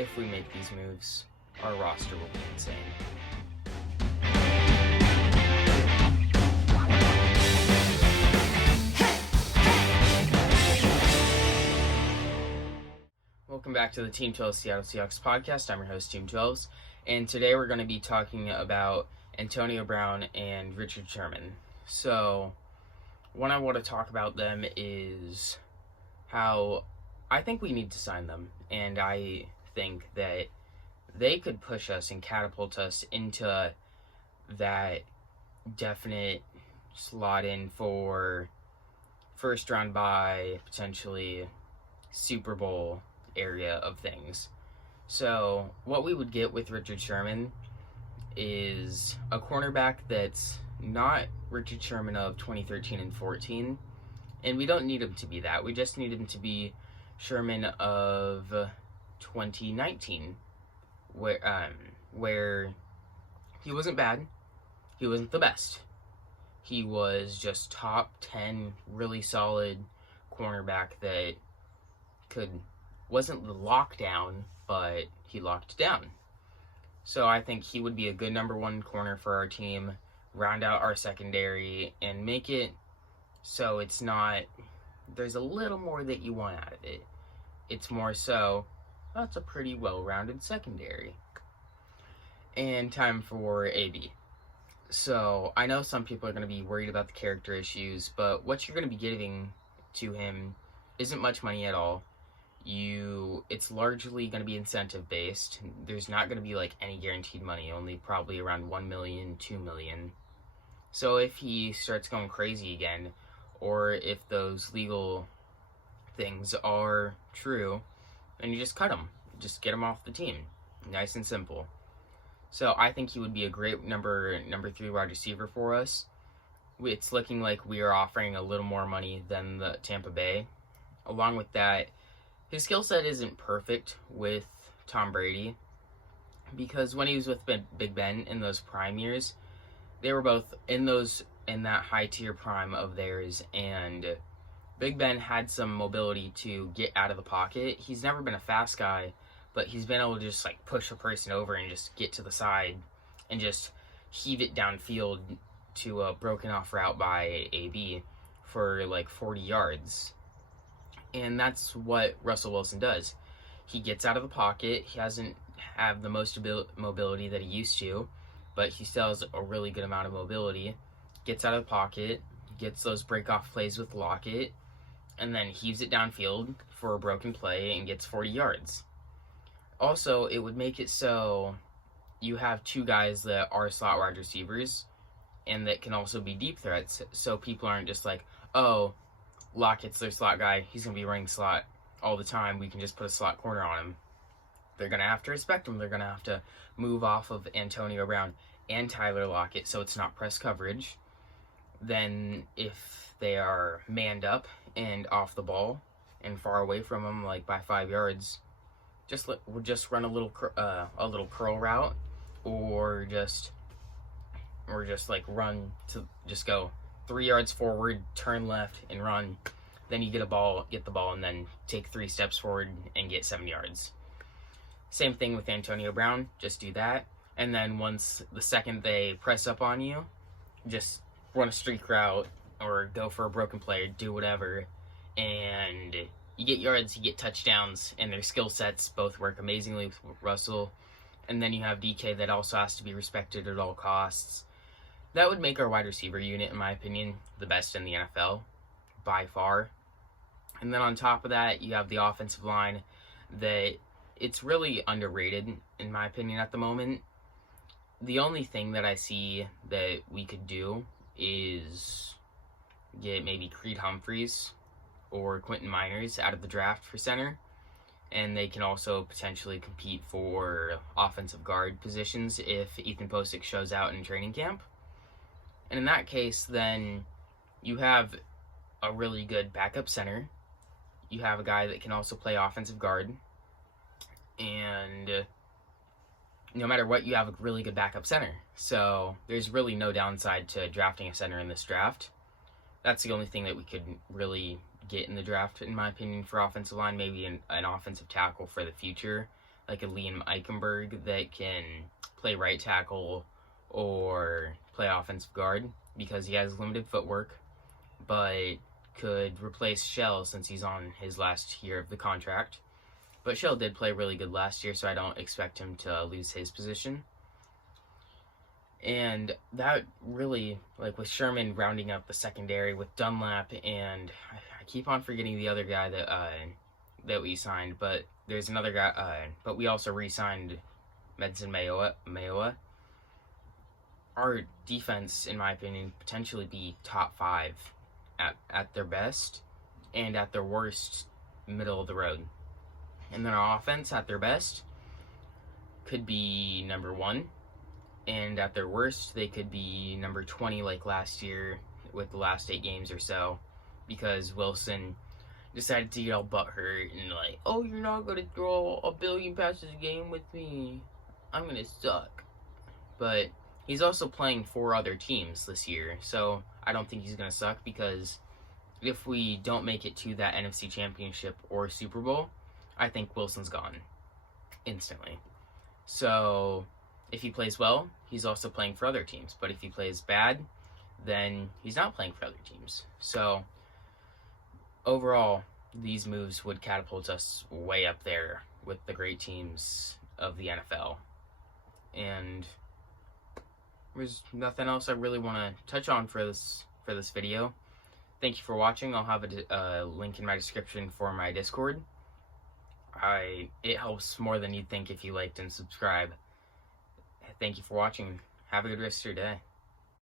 if we make these moves, our roster will be insane. Welcome back to the Team 12 Seattle Seahawks podcast. I'm your host, Team 12, and today we're going to be talking about Antonio Brown and Richard Sherman. So, what I want to talk about them is how I think we need to sign them, and I think that they could push us and catapult us into that definite slot in for first round bye, potentially Super Bowl area of things. So what we would get with Richard Sherman is a cornerback that's not Richard Sherman of 2013 and 14, and we don't need him to be that. We just need him to be Sherman of 2019, where he wasn't bad, he wasn't the best, he was just top 10 really solid cornerback that wasn't the lockdown, but he locked down. So I think he would be a good number one corner for our team, round out our secondary, and make it so it's not, there's a little more that you want out of it. It's more so, that's a pretty well-rounded secondary. And time for AB. So I know some people are going to be worried about the character issues, but what you're going to be giving to him isn't much money at all. It's largely going to be incentive based. There's not going to be like any guaranteed money, only probably around $1 million, $2 million. So if he starts going crazy again, or if those legal things are true, then you just cut him. Just get him off the team. Nice and simple. So I think he would be a great number 3 wide receiver for us. It's looking like we are offering a little more money than the Tampa Bay. Along with that, his skill set isn't perfect with Tom Brady, because when he was with Big Ben in those prime years, they were both in that high tier prime of theirs, and Big Ben had some mobility to get out of the pocket. He's never been a fast guy, but he's been able to just like push a person over and just get to the side and just heave it downfield to a broken off route by AB for like 40 yards. And that's what Russell Wilson does. He gets out of the pocket. He hasn't have the most mobility that he used to, but he still has a really good amount of mobility. Gets out of the pocket, gets those break-off plays with Lockett, and then heaves it downfield for a broken play and gets 40 yards. Also, it would make it so you have two guys that are slot wide receivers and that can also be deep threats, so people aren't just like, oh, Lockett's their slot guy, he's going to be running slot all the time, we can just put a slot corner on him. They're going to have to respect him. They're going to have to move off of Antonio Brown and Tyler Lockett so it's not press coverage. Then if they are manned up and off the ball and far away from him, like by 5 yards, we'll just run a little curl route, or just go 3 yards forward, turn left, and run. Then you get the ball, and then take 3 steps forward and get 7 yards. Same thing with Antonio Brown. Just do that. And then the second they press up on you, just run a streak route or go for a broken play or do whatever. And you get yards, you get touchdowns, and their skill sets both work amazingly with Russell. And then you have DK that also has to be respected at all costs. That would make our wide receiver unit, in my opinion, the best in the NFL, by far. And then on top of that, you have the offensive line that it's really underrated, in my opinion, at the moment. The only thing that I see that we could do is get maybe Creed Humphreys or Quentin Miners out of the draft for center. And they can also potentially compete for offensive guard positions if Ethan Posick shows out in training camp. And in that case, then you have a really good backup center. You have a guy that can also play offensive guard. And no matter what, you have a really good backup center. So there's really no downside to drafting a center in this draft. That's the only thing that we could really get in the draft, in my opinion, for offensive line. Maybe an offensive tackle for the future, like a Liam Eichenberg that can play right tackle or play offensive guard because he has limited footwork, but could replace Shell since he's on his last year of the contract. But Shell did play really good last year, so I don't expect him to lose his position. And that really, like with Sherman rounding up the secondary with Dunlap, and I keep on forgetting the other guy that we signed, but there's another guy, but we also re-signed Medson Mayoa. Our defense, in my opinion, potentially be top 5 at their best, and at their worst, middle of the road. And then our offense, at their best, could be number 1, and at their worst, they could be number 20 like last year with the last 8 games or so, because Wilson decided to get all butthurt and like, oh, you're not going to throw a billion passes a game with me. I'm going to suck. But he's also playing 4 other teams this year, so I don't think he's going to suck, because if we don't make it to that NFC Championship or Super Bowl, I think Wilson's gone instantly. So if he plays well, he's also playing for other teams. But if he plays bad, then he's not playing for other teams. So overall, these moves would catapult us way up there with the great teams of the NFL. And there's nothing else I really want to touch on for this video. Thank you for watching. I'll have a link in my description for my Discord. It helps more than you'd think if you liked and subscribe. Thank you for watching. Have a good rest of your day.